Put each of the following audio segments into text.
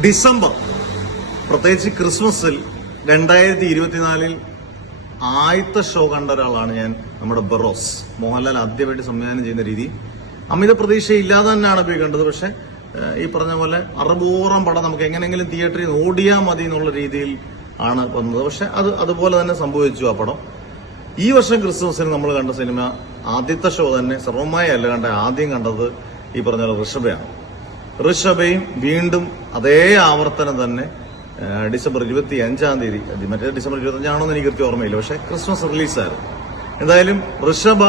December, പ്രത്യേകിച്ച് ക്രിസ്മസിൽ 2024 ആദ്യത്തെ show കണ്ട ഒരാളാണ് ഞാൻ. നമ്മുടെ ബറോസ് മോഹൻലാൽ ആദ്യമായിട്ട് സംവിധാനം ചെയ്യുന്ന രീതി അമിത പ്രതീക്ഷയില്ലാതെ തന്നെയാണ് പോയി കണ്ടത്. പക്ഷെ ഈ പറഞ്ഞ പോലെ 60 പടം നമുക്ക് എങ്ങനെയെങ്കിലും തിയേറ്ററിൽ ഓടിയാൽ മതി എന്നുള്ള രീതിയിൽ ആണ് വന്നത്. പക്ഷെ അതുപോലെ തന്നെ സംഭവിച്ചു ആ പടം. ഈ വർഷം ക്രിസ്മസിന് നമ്മൾ കണ്ട സിനിമ ആദ്യത്തെ ഷോ തന്നെ സർവമായ അല്ല കണ്ട. ആദ്യം കണ്ടത് ഈ പറഞ്ഞ ഋഷഭയാണ്. ഋഷഭയും വീണ്ടും അതേ ആവർത്തനം തന്നെ ഡിസംബർ 25-ാം തീയതി, മറ്റേ ഡിസംബർ 25-ആണോന്ന് എനിക്ക് കൃത്യം ഓർമ്മയില്ല, പക്ഷെ ക്രിസ്മസ് റിലീസായിരുന്നു. എന്തായാലും ഋഷഭ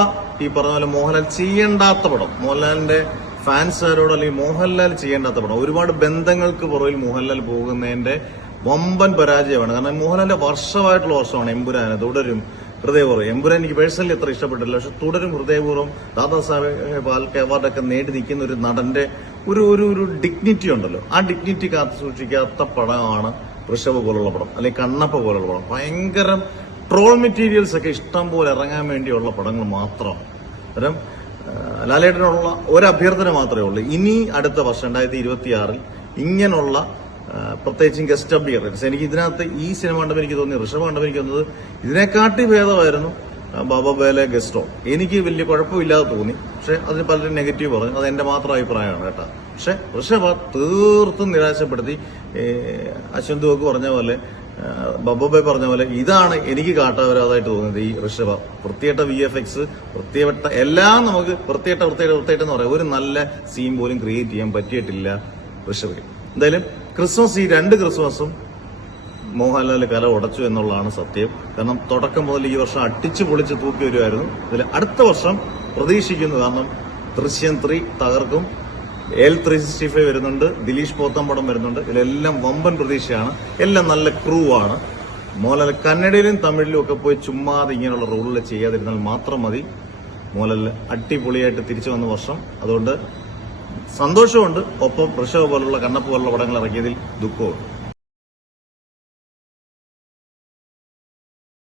ഈ പറഞ്ഞ പോലെ മോഹൻലാൽ ചെയ്യേണ്ടാത്ത പടം, മോഹൻലാലിന്റെ ഫാൻസുകാരോട് അല്ലെങ്കിൽ മോഹൻലാൽ ചെയ്യേണ്ടാത്ത പടം. ഒരുപാട് ബന്ധങ്ങൾക്ക് പുറകിൽ മോഹൻലാൽ പോകുന്നതിന്റെ വമ്പൻ പരാജയമാണ്. കാരണം മോഹൻലാലിന്റെ വർഷമായിട്ടുള്ള വർഷമാണ് എമ്പുരാന്, തുടരും, ഹൃദയപൂർവ്വം. എമ്പുരാൻ എനിക്ക് പേഴ്സണലി അത്ര ഇഷ്ടപ്പെട്ടില്ല, പക്ഷെ തുടരും, ഹൃദയപൂർവ്വം, ദാദാസാഹേബ് ഫാൽക്കെ അവാർഡൊക്കെ നേടി നിൽക്കുന്ന ഒരു നടന്റെ ഒരു ഡിഗ്നിറ്റി ഉണ്ടല്ലോ, ആ ഡിഗ്നിറ്റി കാത്തു സൂക്ഷിക്കാത്ത പടമാണ് ഋഷഭ പോലുള്ള പടം, അല്ലെങ്കിൽ കണ്ണപ്പ പോലുള്ള പടം. ഭയങ്കര ട്രോൾ മെറ്റീരിയൽസ് ഒക്കെ ഇഷ്ടം പോലെ ഇറങ്ങാൻ വേണ്ടിയുള്ള പടങ്ങൾ മാത്രമാണ്. അന്നേരം ലാലേട്ടനുള്ള ഒരു അഭ്യർത്ഥന മാത്രമേ ഉള്ളൂ. ഇനി അടുത്ത വർഷം 2026 ഇങ്ങനെയുള്ള പ്രത്യേകിച്ചും ഗസ്റ്റ് അപ്പിയറൻസ്, എനിക്ക് ഇതിനകത്ത് ഈ സിനിമ കണ്ടപ്പോൾ എനിക്ക് തോന്നി, ഋഷഭ കണ്ടപ്പോൾ എനിക്ക് തോന്നുന്നത് ഇതിനെക്കാട്ടി ഭേദമായിരുന്നു ബാബാബേലെ ഗസ്റ്റോ. എനിക്ക് വലിയ കുഴപ്പമില്ലാതെ തോന്നി, പക്ഷെ അതിന് പലരും നെഗറ്റീവ് പറഞ്ഞു. അത് എന്റെ മാത്രം അഭിപ്രായമാണ് കേട്ടോ. പക്ഷെ ഋഷഭ തീർത്തും നിരാശപ്പെടുത്തി. അശ്വന്തുവൊക്കെ പറഞ്ഞ പോലെ, ബബ്ബബെ പറഞ്ഞ പോലെ, ഇതാണ് എനിക്ക് കാട്ടാവരാതായിട്ട് തോന്നുന്നത്. ഈ ഋഷഭ വൃത്തിയേട്ട VFX, വൃത്തിയേട്ട എല്ലാം നമുക്ക് വൃത്തിയേട്ടെന്ന് പറയാം. ഒരു നല്ല സീൻ പോലും ക്രിയേറ്റ് ചെയ്യാൻ പറ്റിയിട്ടില്ല ഋഷഭയ്ക്ക്. എന്തായാലും ക്രിസ്മസ്, ഈ 2 ക്രിസ്മസും മോഹൻലാൽ കല ഉടച്ചു എന്നുള്ളതാണ് സത്യം. കാരണം തുടക്കം മുതൽ ഈ വർഷം അടിച്ചു പൊളിച്ച് തൂക്കി വരുമായിരുന്നു. ഇതിൽ അടുത്ത വർഷം പ്രതീക്ഷിക്കുന്നു. കാരണം ദൃശ്യം 3 തകർക്കും, L365 വരുന്നുണ്ട്, ദിലീഷ് പോത്തം പടം വരുന്നുണ്ട്. ഇതിലെല്ലാം വമ്പൻ പ്രതീക്ഷയാണ്. എല്ലാം നല്ല ക്രൂ ആണ്. മോഹൻലാൽ കന്നഡയിലും തമിഴിലും ഒക്കെ പോയി ചുമ്മാതെ ഇങ്ങനെയുള്ള റോളുകൾ ചെയ്യാതിരുന്നാൽ മാത്രം മതി. മോഹൻലാൽ അടിപൊളിയായിട്ട് തിരിച്ചു വന്ന വർഷം. അതുകൊണ്ട് സന്തോഷമുണ്ട്. ഒപ്പം ഋഷഭ പോലുള്ള കണ്ണപ്പ പോലുള്ള പടങ്ങൾ ഇറക്കിയതിൽ ദുഃഖമുണ്ട്.